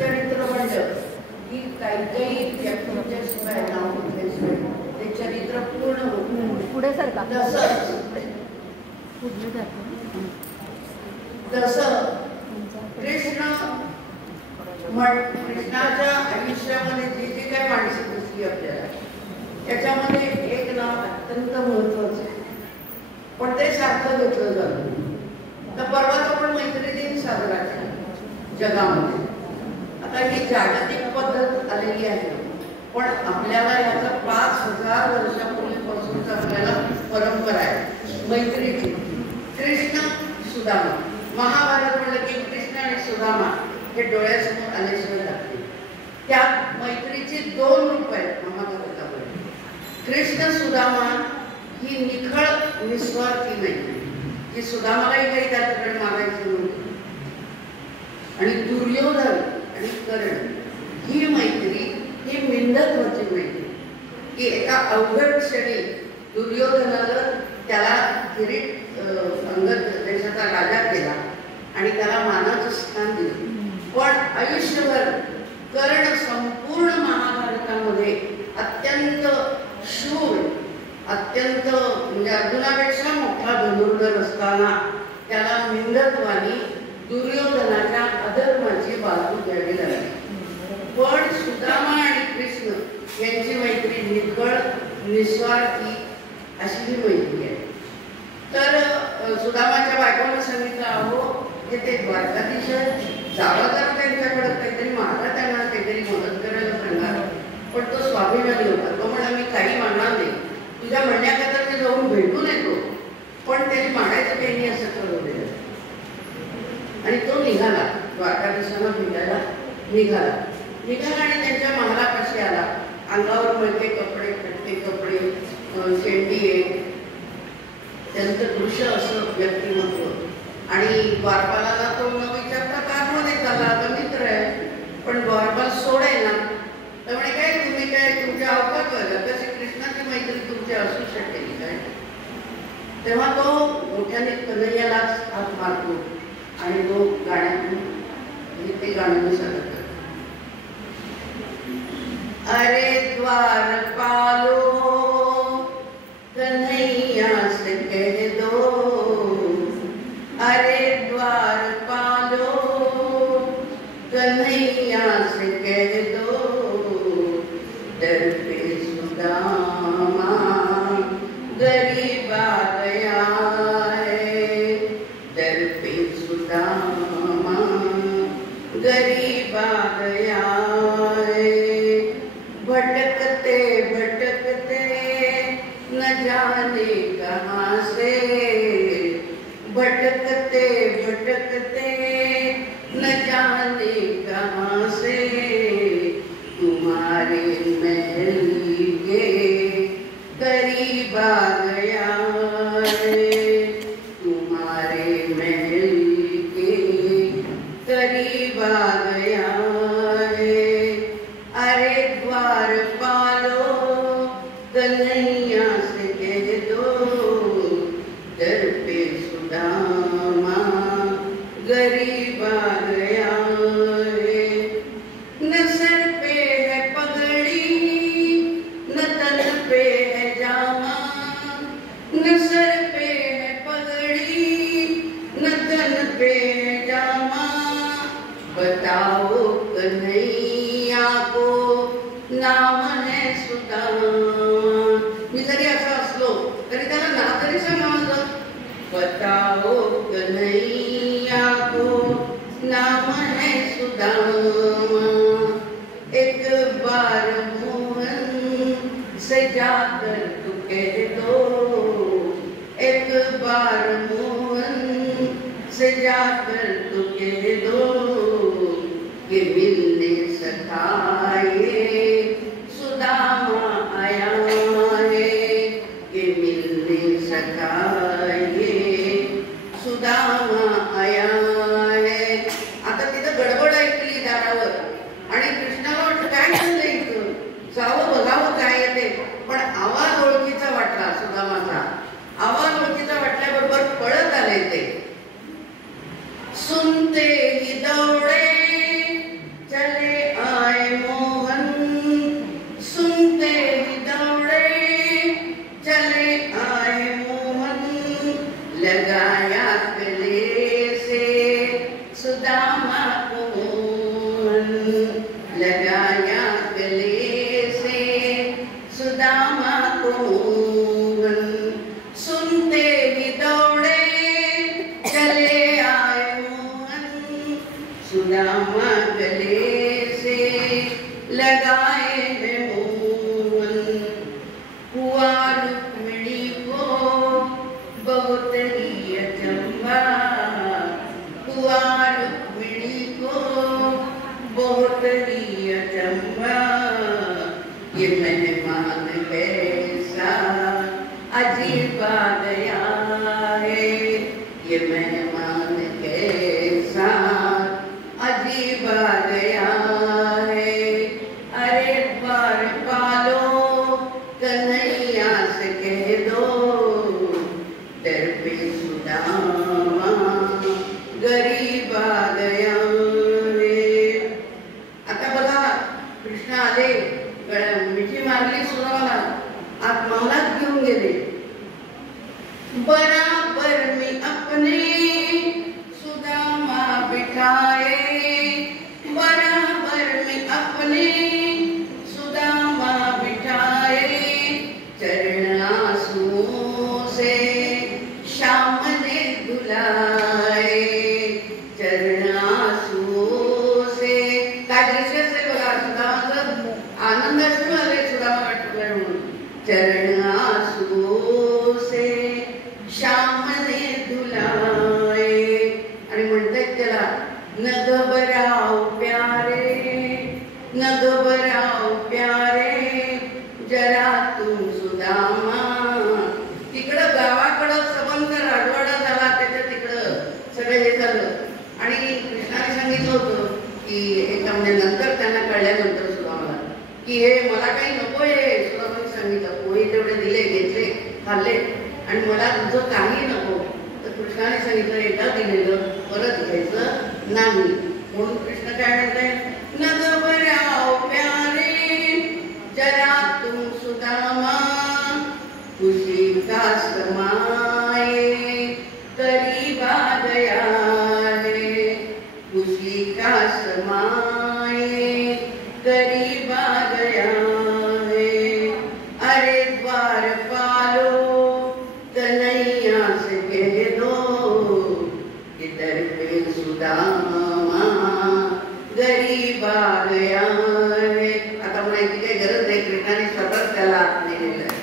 चरित्र म्हणलं की काही व्यक्तीच्या शिवाय नाव घेतल्याशिवाय ते चरित्र पूर्ण होत पुढे सरका. तसं कृष्णाच्या आयुष्यामध्ये जे जे काही माणसं दिसली आपल्याला त्याच्यामध्ये एक नाव अत्यंत महत्वाचं आहे, पण ते सारखं घेतलं जातं. तर परवाच आपण मैत्री दिन साजरा केला जगामध्ये. आता ही जागतिक पद्धत आलेली आहे, पण आपल्याला याचा 5000 वर्षापूर्वीपासूनच आपल्याला परंपरा आहे मैत्रीची. कृष्ण सुदामा, महाभारत म्हणलं की कृष्ण आणि सुदामा हे डोळ्यासमोर आल्याशिवाय लागते. त्या मैत्रीची 2 रूप आहेत महाभारतामध्ये. कृष्ण सुदामा ही निखळ निस्वार्थी मैत्री, की सुदामालाही काही त्याच्याकडे मागायचं नव्हतं. आणि दुर्योधन आणि कर्ण ही मैत्री ही मिंदत्वाची मैत्री, की एका अवघड क्षणी दुर्योधनाला त्याला किरीट अंगद देशाचा राजा केला आणि त्याला मानाचं स्थान दिलं. पण आयुष्यभर कर्ण संपूर्ण महाभारतामध्ये अत्यंत शूर, अत्यंत म्हणजे अर्जुनापेक्षा मोठा धनुर्धर असताना त्याला मिंदत्वानी दुर्योधनाच्या अधर्माची बाजू घ्यावी लागली. पण सुदामा आणि कृष्ण यांची मैत्री निखळ निस्वार्थी अशी ही मैत्री आहे. तर सुदामाच्या बायकोनं सांगितलं, अहो हे ते द्वारकाधीश जावं तर त्यांच्याकडे काहीतरी मागा, त्यांना काहीतरी मदत करायला सांगा. पण तो स्वाभिमानी होता. तो म्हणा मी काही मागणार नाही, तुझ्या म्हणण्याकरता मी जाऊन भेटून येतो, पण त्यांनी मागायचं काही नाही असं ठरवलेलं. आणि तो निघाला, द्वारकाधीशांना भेटायला निघाला आणि त्यांच्या महालापाशी आला. अंगावर मळके कपडे, फटके कपडे, शेंडी आहे, त्यांचं दृश्य असं व्यक्तिमत्व. आणि द्वारपालाला तो न विचारता कारमध्ये चालला, आता मित्र आहे, पण द्वारपाल सोडेल ना. त्यामुळे काय तुम्ही काय तुमच्या अवकाश व्हायला कशी कृष्णाची मैत्री तुमची असू शकेल काय. तेव्हा तो मोठ्याने कन्हैयालाच हात मारतो आणि तो गाण्यातून ते गाणं सांगत, अरे द्वारपालो कन्हैया से कह दो, अरे द्वारपालो कन्हैया से कह दो, दर पे सुदामा गरीब आ गया है, दर पे सुदामा गरीब आ गया है, भटकते भटकते न जाने कहाँ से, भटकते भटकते न जाने कहाँ से, तुम्हारे महल के करीब आ गया है, तुम्हारे महल के करीब आ गया है, अरे द्वारपालो कन्हैया से कह दो, दर पे सुदामा गरीब आ गया है, न सर पे है पगड़ी न तन पे है जामा, न सर पे है पगड़ी न तन पे है जामा, बताओ कन्हैया को नाम है सुदामा. मी जरी असं असलो तरी त्याला नाव तरी सांगावं. बताओ कन्हैया को नाम है सुदामा, एक बार मोहन से जाकर तू कह दो, एक बार मोहन से जाकर तू कह दो, कि मिलने सखाए सुदामा आया है, कि मिलने सखाए सुदामा आया है. आता तिथं गडबड ऐकली दारावर आणि कृष्णाला वाटलं काय झालं इथं, जावं बघावं काय येते. पण आवाज ओळखीचा वाटला, सुदामाचा आवाज ओळखीचा वाटल्याबरोबर पळत आले ते. सुनते ही दौड़े मोहन सुनते ही दौड़े चले आए मोहन सुदामा गले से लगाए हैं मोहन हुआ रुक्मिणी को बहुत ही अचंभा हुआ रुक्मिणी को बहुत ही अचंभा ये मेहमान कैसा अजीब आ गया है ये मेहमान कैसा अजीब आ गया है अरे द्वार पालो कन्हैया से कह दो डर पे सुदामा गरीब आ गया है। आता बघा कृष्ण आले मिठी मारली सुदामाला आत महालात घेऊन गेले बराबर मी अपने सुदामा बिठाए बराबर में अपने सुदामा बिठाए चरण आंसुओं से श्याम ने धुलाए चरण आंसुओं से काय दृश्य असेल बघा सुदामाचं आनंद असेल आले सुदामा वाटतोय म्हणून चरण आंसुओं से श्याम ने धुलाए आणि म्हणतात त्याला न घबराओ प्यारे जरा तुम सुदामा तिकडं गावाकडं सबंध राजवाडा झाला त्याच्या तिकडं सगळं हे झालं आणि कृष्णाने सांगितलं होतं की एका म्हणजे नंतर त्यांना कळल्यानंतर सुदामाला की हे मला काही नको आहे सुदामाने सांगितलं पोहे तेवढे दिले घेतले खाल्ले आणि मला तुझं काही नको तर कृष्णाने सांगितलं एकदा दिलेलं परत घ्यायचं नाही म्हणून कृष्ण काय म्हणताय न घबराओ प्यारे जरा तुम सुदामा खुशी का समाए करीब आ गया है खुशी का समाए करीब आ गया है अरे द्वार पालो कन्हैया से कह दो इधर पे सुदामा गरीब आ गया है। आता म्हणायची काही गरज नाही कृष्णाने स्वतःच त्याला आत नेलेलं आहे